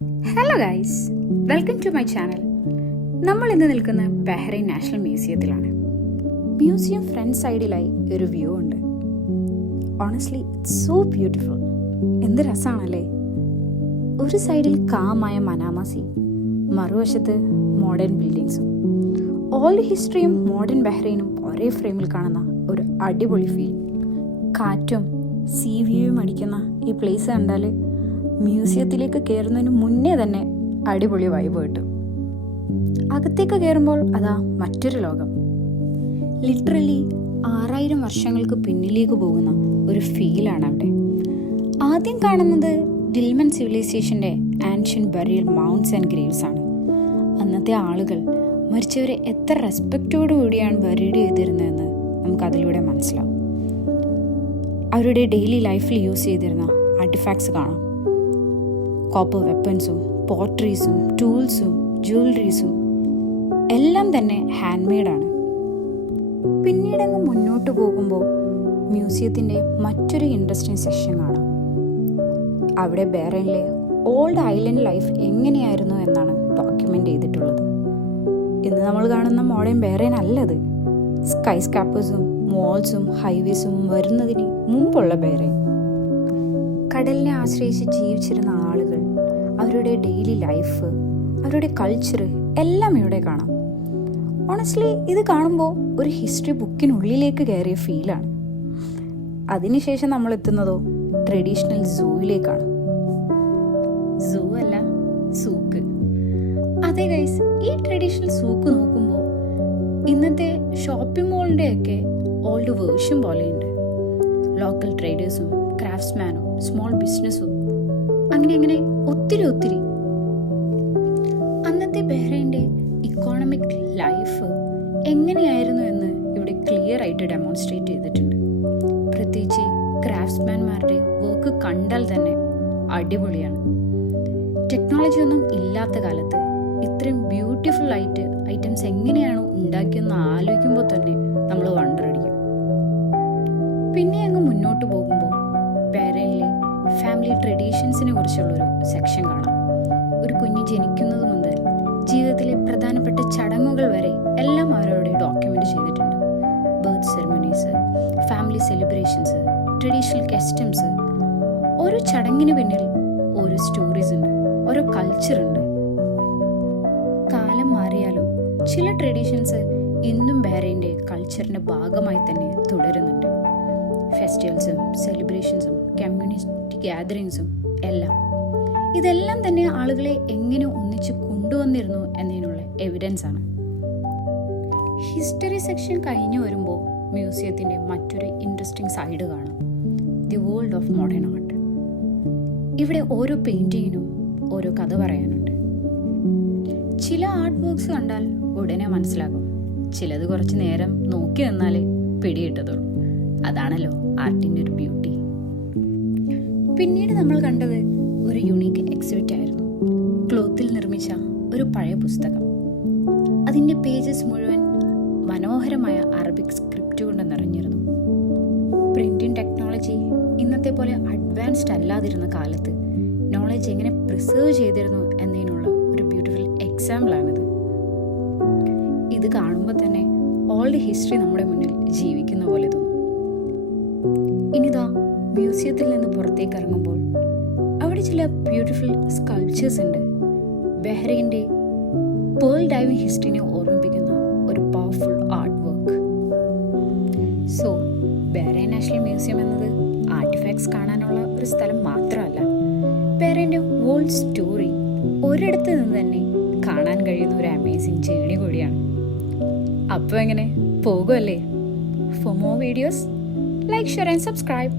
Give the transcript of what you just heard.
Hello guys, welcome to my channel. നമ്മൾ ഇന്ന് നിൽക്കുന്ന ബഹ്റൈൻ നാഷണൽ മ്യൂസിയത്തിലാണ്. മ്യൂസിയം ഫ്രണ്ട് സൈഡിലായി ഒരു വ്യൂ ഉണ്ട്. Honestly it's so beautiful. എന്ത് രസമാണല്ലേ. ഒരു സൈഡിൽ കാമായ മനാമ സീ, മറുവശത്ത് മോഡേൺ ബിൽഡിങ്സും. ഓൾഡ് ഹിസ്റ്ററിയും മോഡേൺ ബഹ്റൈനും ഒരേ ഫ്രെയിമിൽ കാണുന്ന ഒരു അടിപൊളി ഫീൽ. കാറ്റും സീ വ്യൂയും അടിക്കുന്ന ഈ പ്ലേസ് കണ്ടാൽ മ്യൂസിയത്തിലേക്ക് കയറുന്നതിന് മുന്നേ തന്നെ അടിപൊളി വൈബ് കിട്ടും. അകത്തേക്ക് കയറുമ്പോൾ അതാ മറ്റൊരു ലോകം. ലിറ്ററലി 6000 വർഷങ്ങൾക്ക് പിന്നിലേക്ക് പോകുന്ന ഒരു ഫീലാണ് അവിടെ. ആദ്യം കാണുന്നത് ഡിൽമൻ സിവിലൈസേഷൻ്റെ ancient burial mounds and graves ആണ്. അന്നത്തെ ആളുകൾ മരിച്ചവരെ എത്ര റെസ്പെക്റ്റോടു കൂടിയാണ് ബറീഡ് ചെയ്തിരുന്നതെന്ന് നമുക്കതിലൂടെ മനസ്സിലാവും. അവരുടെ ഡെയിലി ലൈഫിൽ യൂസ് ചെയ്തിരുന്ന ആർട്ടിഫാക്ട്സ് കാണാം. കോപ്പർ വെപ്പൺസും പോട്രീസും ടൂൾസും ജ്വല്ലറീസും എല്ലാം തന്നെ ഹാൻഡ് മെയ്ഡാണ്. പിന്നീടങ്ങ് മുന്നോട്ട് പോകുമ്പോൾ മ്യൂസിയത്തിൻ്റെ മറ്റൊരു ഇൻട്രസ്റ്റിംഗ് സെക്ഷൻ കാണാം. അവിടെ ബഹ്റൈനിലെ ഓൾഡ് ഐലൻഡ് ലൈഫ് എങ്ങനെയായിരുന്നു എന്നാണ് ഡോക്യുമെൻ്റ് ചെയ്തിട്ടുള്ളത്. ഇന്ന് നമ്മൾ കാണുന്ന മോഡേൺ ബഹ്റൈൻ അല്ലത്. സ്കൈ സ്കാപ്പേഴ്സും മോൾസും ഹൈവേസും വരുന്നതിന് മുമ്പുള്ള ബഹ്റൈൻ. കടലിനെ ആശ്രയിച്ച് ജീവിച്ചിരുന്ന ആളുകൾ, അവരുടെ ഡെയിലി ലൈഫ്, അവരുടെ കൾച്ചർ എല്ലാം ഇവിടെ കാണാം. ഓണസ്റ്റ്ലി ഇത് കാണുമ്പോൾ ഒരു ഹിസ്റ്ററി ബുക്കിനുള്ളിലേക്ക് കയറിയ ഫീലാണ്. അതിനുശേഷം നമ്മൾ എത്തുന്നതോ ട്രഡീഷണൽ സൂവിലേക്കാണ്. സൂ അല്ല, സൂക്ക്. അതെ ഗൈസ്, ഈ ട്രഡീഷണൽ സൂക്ക് നോക്കുമ്പോൾ ഇന്നത്തെ ഷോപ്പിംഗ് മോളിൻ്റെയൊക്കെ ഓൾഡ് വേർഷൻ പോലെയുണ്ട്. ലോക്കൽ ട്രേഡേഴ്സും ക്രാഫ്റ്റ്സ്മാനും സ്മോൾ ബിസിനസ്സും അങ്ങനെ ഒത്തിരി. അന്നത്തെ ബഹ്റൈൻ്റെ ഇക്കോണമിക് ലൈഫ് എങ്ങനെയായിരുന്നു എന്ന് ഇവിടെ ക്ലിയർ ആയിട്ട് ഡെമോൺസ്ട്രേറ്റ് ചെയ്തിട്ടുണ്ട്. പ്രത്യേകിച്ച് ക്രാഫ്റ്റ്സ്മാൻമാരുടെ വർക്ക് കണ്ടാൽ തന്നെ അടിപൊളിയാണ്. ടെക്നോളജി ഒന്നും ഇല്ലാത്ത കാലത്ത് ഇത്രയും ബ്യൂട്ടിഫുൾ ആയിട്ട് ഐറ്റംസ് എങ്ങനെയാണ് ഉണ്ടാക്കിയെന്ന് ആലോചിക്കുമ്പോൾ തന്നെ നമ്മൾ വണ്ടറടിക്കും. പിന്നെ അങ്ങ് മുന്നോട്ട് പോകുമ്പോൾ ബഹ്റൈനിലെ ഫാമിലി ട്രഡീഷൻസിനെ കുറിച്ചുള്ളൊരു സെക്ഷൻ കാണാം. ഒരു കുഞ്ഞ് ജനിക്കുന്നത് മുതൽ ജീവിതത്തിലെ പ്രധാനപ്പെട്ട ചടങ്ങുകൾ വരെ എല്ലാം അവരവിടെ ഡോക്യുമെൻ്റ് ചെയ്തിട്ടുണ്ട്. Birth ceremonies, family celebrations, traditional customs. ഓരോ ചടങ്ങിന് പിന്നിൽ ഓരോ സ്റ്റോറീസ് ഉണ്ട്, ഓരോ കൾച്ചറുണ്ട്. കാലം മാറിയാലും ചില ട്രഡീഷൻസ് ഇന്നും ബഹ്റൈൻ്റെ കൾച്ചറിൻ്റെ ഭാഗമായി തന്നെ തുടരുന്നുണ്ട്. ഫെസ്റ്റിവൽസും സെലിബ്രേഷൻസും കമ്മ്യൂണിറ്റി ഗ്യാതറിങ്സും എല്ലാം. ഇതെല്ലാം തന്നെ ആളുകളെ എങ്ങനെ ഒന്നിച്ച് കൊണ്ടുവന്നിരുന്നു എന്നതിനുള്ള എവിഡൻസ് ആണ്. ഹിസ്റ്ററി സെക്ഷൻ കഴിഞ്ഞു വരുമ്പോൾ മ്യൂസിയത്തിൻ്റെ മറ്റൊരു ഇൻട്രസ്റ്റിംഗ് സൈഡ് കാണാം. The world of modern art. ഇവിടെ ഓരോ പെയിൻറ്റിങ്ങിനും ഓരോ കഥ പറയാനുണ്ട്. ചില ആർട്ട് വർക്ക്സ് കണ്ടാൽ ഉടനെ മനസ്സിലാകും, ചിലത് കുറച്ച് നേരം നോക്കി നിന്നാലേ പിടികിട്ടതുള്ളൂ. അതാണല്ലോ ആർട്ടിൻ്റെ ഒരു ബ്യൂട്ടി. പിന്നീട് നമ്മൾ കണ്ടത് ഒരു യുണീക്ക് എക്സിബിറ്റ് ആയിരുന്നു. ക്ലോത്തിൽ നിർമ്മിച്ച ഒരു പഴയ പുസ്തകം. അതിൻ്റെ പേജസ് മുഴുവൻ മനോഹരമായ അറബിക് സ്ക്രിപ്റ്റ് കൊണ്ട് നിറഞ്ഞിരുന്നു. പ്രിന്റിംഗ് ടെക്നോളജി ഇന്നത്തെ പോലെ അഡ്വാൻസ്ഡ് അല്ലാതിരുന്ന കാലത്ത് നോളജ് എങ്ങനെ പ്രിസർവ് ചെയ്തിരുന്നു എന്നതിനുള്ള ഒരു ബ്യൂട്ടിഫുൾ എക്സാമ്പിളാണിത്. ഇത് കാണുമ്പോൾ തന്നെ ഓൾഡ് ഹിസ്റ്ററി നമ്മുടെ മുന്നിൽ ജീവിക്കുന്ന പോലെ തോന്നും. ഇനിതാ മ്യൂസിയത്തിൽ നിന്ന് പുറത്തേക്ക് ഇറങ്ങുമ്പോൾ അവിടെ ചില ബ്യൂട്ടിഫുൾ സ്കൾപ്ചേഴ്സ് ഉണ്ട്. ബഹ്റൈൻ്റെ പേൾ ഡൈവിംഗ് ഹിസ്റ്ററിനെ ഓർമ്മിപ്പിക്കുന്ന ഒരു powerful art work. So Bahrain national museum എന്നത് ആർട്ടിഫാക്ട്സ് കാണാനുള്ള ഒരു സ്ഥലം മാത്രമല്ല, ബഹ്റൈൻ്റെ ഹോൾ സ്റ്റോറി ഒരിടത്ത് നിന്ന് തന്നെ കാണാൻ കഴിയുന്ന ഒരു അമേസിങ് ജേണി കൂടിയാണ്. അപ്പോൾ എങ്ങനെ പോകുമല്ലേ? For more videos, like, share and subscribe.